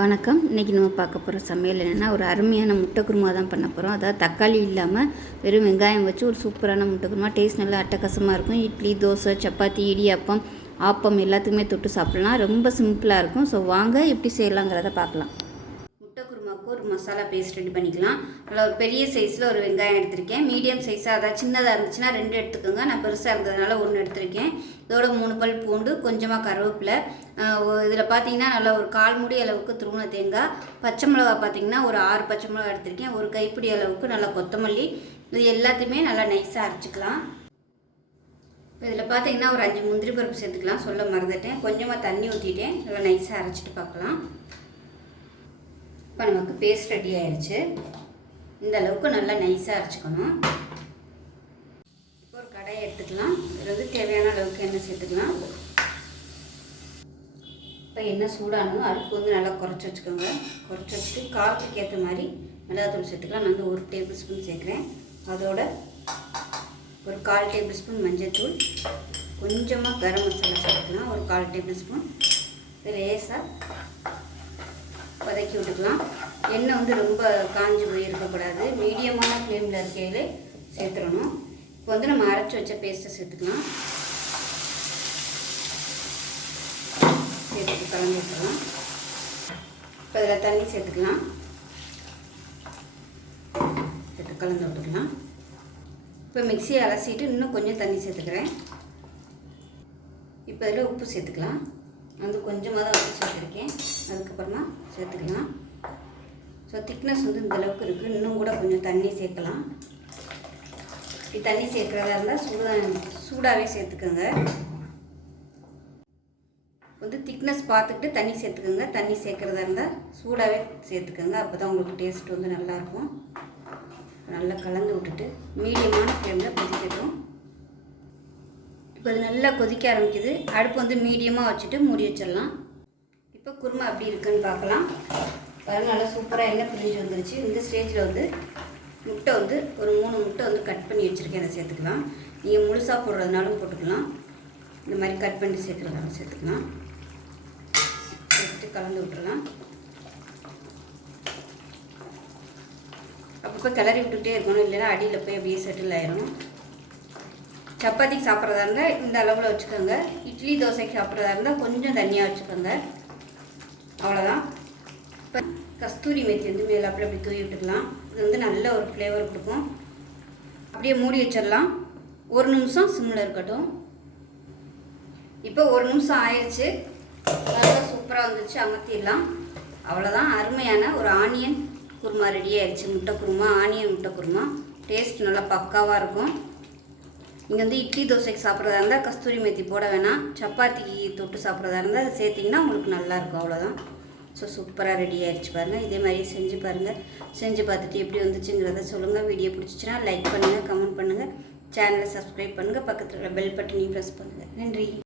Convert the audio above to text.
வணக்கம். இன்றைக்கி நம்ம பார்க்க போகிற சமையல் என்னென்னா ஒரு அருமையான முட்டை குருமா தான் பண்ண போகிறோம். அதாவது தக்காளி இல்லாமல் வெறும் வெங்காயம் வச்சு ஒரு சூப்பரான முட்டை குருமா. டேஸ்ட் நல்லா அட்டகாசமாக இருக்கும். இட்லி, தோசை, சப்பாத்தி, இடியாப்பம், ஆப்பம் எல்லாத்துக்குமே தொட்டு சாப்பிட்லாம். ரொம்ப சிம்பிளாக இருக்கும். ஸோ வாங்க எப்படி செய்யலாங்கிறத பார்க்கலாம். முட்டை குருமாவுக்கு ஒரு மசாலா பேஸ்ட் ரெடி பண்ணிக்கலாம். அதில் ஒரு பெரிய சைஸில் ஒரு வெங்காயம் எடுத்திருக்கேன். மீடியம் சைஸாக அதாவது சின்னதாக இருந்துச்சுன்னா 2 எடுத்துக்கோங்க. நான் பெருசாக இருந்ததுனால 1 எடுத்திருக்கேன். இதோட 3 பல் பூண்டு, கொஞ்சமாக கருவேப்பிலை, இதில் பார்த்தீங்கன்னா நல்லா ஒரு 1/4 மூடி அளவுக்கு துருவின தேங்காய், பச்சை மிளகா பார்த்தீங்கன்னா ஒரு 6 பச்சை மிளகா எடுத்திருக்கேன், ஒரு கைப்பிடி அளவுக்கு நல்லா கொத்தமல்லி. இது எல்லாத்தையுமே நல்லா நைஸாக அரைச்சிக்கலாம். இதில் பார்த்தீங்கன்னா ஒரு 5 முந்திரி பருப்பு சேர்த்துக்கலாம். சொல்ல மறந்துட்டேன். கொஞ்சமாக தண்ணி ஊற்றிட்டேன். நல்லா நைஸாக அரைச்சிட்டு பார்க்கலாம். இப்போ நமக்கு பேஸ்ட் ரெடி ஆயிடுச்சு. இந்த அளவுக்கு நல்லா நைஸாக அரைச்சிக்கணும். இப்போ ஒரு கடாயை எடுத்துக்கலாம். இதில் தேவையான அளவுக்கு எண்ணெய் சேர்த்துக்கலாம். இப்போ எண்ணெய் சூடானதும் அடுப்பு நல்லா குறைச்சி வச்சுக்கோங்க. குறைச்சி வச்சுட்டு காரத்துக்கு ஏற்ற மாதிரி மிளகாத்தூள் சேர்த்துக்கலாம். நான் 1 டேபிள் ஸ்பூன் சேர்க்குறேன். அதோட ஒரு 1/4 டேபிள் ஸ்பூன் மஞ்சள்தூள், கொஞ்சமாக கரம் மசாலா சேர்த்துக்கலாம். ஒரு 1/4 டேபிள் ஸ்பூன். இது லேசாக வதக்கி விட்டுக்கலாம். எண்ணெய் ரொம்ப காஞ்சி போய் இருக்கக்கூடாது. மீடியமான ஃப்ளேமில் இருக்கையிலே சேர்த்துடணும். இப்போ நம்ம அரைச்சி வச்ச பேஸ்ட்டை சேர்த்துக்கலாம். சேர்த்து கலந்து விட்டுக்கலாம். இப்போ இதில் தண்ணி சேர்த்துக்கலாம். சேர்த்து கலந்து விட்டுக்கலாம். இப்போ மிக்சியை அலசிட்டு இன்னும் கொஞ்சம் தண்ணி சேர்த்துக்கிறேன். இப்போ இதில் உப்பு சேர்த்துக்கலாம். கொஞ்சமாக தான் உப்பு சேர்த்துருக்கேன். அதுக்கப்புறமா சேர்த்துக்கலாம். ஸோ திக்னஸ் இந்த அளவுக்கு இருக்குது. இன்னும் கூட கொஞ்சம் தண்ணி சேர்க்கலாம். இப்படி தண்ணி சேர்க்குறதா இருந்தால் சூடாகவே சேர்த்துக்கோங்க. திக்னஸ் பார்த்துக்கிட்டு தண்ணி சேர்த்துக்கோங்க. தண்ணி சேர்க்குறதா இருந்தால் சூடாகவே சேர்த்துக்கோங்க. அப்போ தான் உங்களுக்கு டேஸ்ட் நல்லாயிருக்கும். நல்லா கலந்து விட்டுட்டு மீடியமான ஃப்ளேமில் கொதிக்கட்டும். இப்போ அது நல்லா கொதிக்க ஆரம்பிக்குது. அடுப்பு மீடியமாக வச்சுட்டு மூடி வச்சிடலாம். இப்போ குருமா எப்படி இருக்குன்னு பார்க்கலாம். பாருங்கள், நல்லா சூப்பராக எண்ணெய் பிரிஞ்சு வந்துருச்சு. இந்த ஸ்டேஜில் முட்டை ஒரு 3 முட்டை கட் பண்ணி வச்சுருக்கேன். அதை சேர்த்துக்கலாம். நீங்கள் முழுசாக போடுறதுனாலும் போட்டுக்கலாம். இந்த மாதிரி கட் பண்ணி சேர்க்குறதுனாலும் சேர்த்துக்கலாம். சேர்த்துட்டு கலந்து விட்டுடலாம். அப்பப்போ கிளறி விட்டுகிட்டே இருக்கணும். இல்லைன்னா அடியில் போய் அப்படியே செட்டில் ஆயிடும். சப்பாத்திக்கு சாப்பிட்றதா இருந்தால் இந்த அளவில் வச்சுக்கோங்க. இட்லி, தோசைக்கு சாப்பிட்றதா இருந்தால் கொஞ்சம் தண்ணியாக வச்சுக்கோங்க. அவ்வளோதான். இப்போ கஸ்தூரி மேத்தி மேலே அப்படி தூவி விட்டுக்கலாம். இது நல்ல ஒரு ஃப்ளேவர் கொடுக்கும். அப்படியே மூடி வச்சிடலாம். 1 நிமிஷம் சிம்மில் இருக்கட்டும். இப்போ 1 நிமிஷம் ஆயிடுச்சு. நல்லா சூப்பராக வந்துச்சு. அமர்த்திடலாம். அவ்வளோதான். அருமையான ஒரு ஆனியன் குருமா ரெடி ஆயிடுச்சு. முட்டை குருமா, ஆனியன் முட்டை குருமா. டேஸ்ட் நல்லா பக்காவாக இருக்கும். நீங்கள் இட்லி, தோசைக்கு சாப்பிட்றதா இருந்தால் கஸ்தூரி மேத்தி போட வேணாம். சப்பாத்திக்கு தொட்டு சாப்பிட்றதா இருந்தால் அதை சேர்த்திங்கன்னா உங்களுக்கு நல்லாயிருக்கும். அவ்வளோதான். ஸோ சூப்பராக ரெடி ஆகிடுச்சு பாருங்கள். இதே மாதிரியே செஞ்சு பாருங்கள். செஞ்சு பார்த்துட்டு எப்படி வந்துச்சுங்கிறத சொல்லுங்கள். வீடியோ பிடிச்சிச்சின்னா லைக் பண்ணுங்கள், கமெண்ட் பண்ணுங்கள், சேனலை சப்ஸ்கிரைப் பண்ணுங்கள், பக்கத்தில் பெல் பட்டனையும் ப்ரெஸ் பண்ணுங்கள். நன்றி.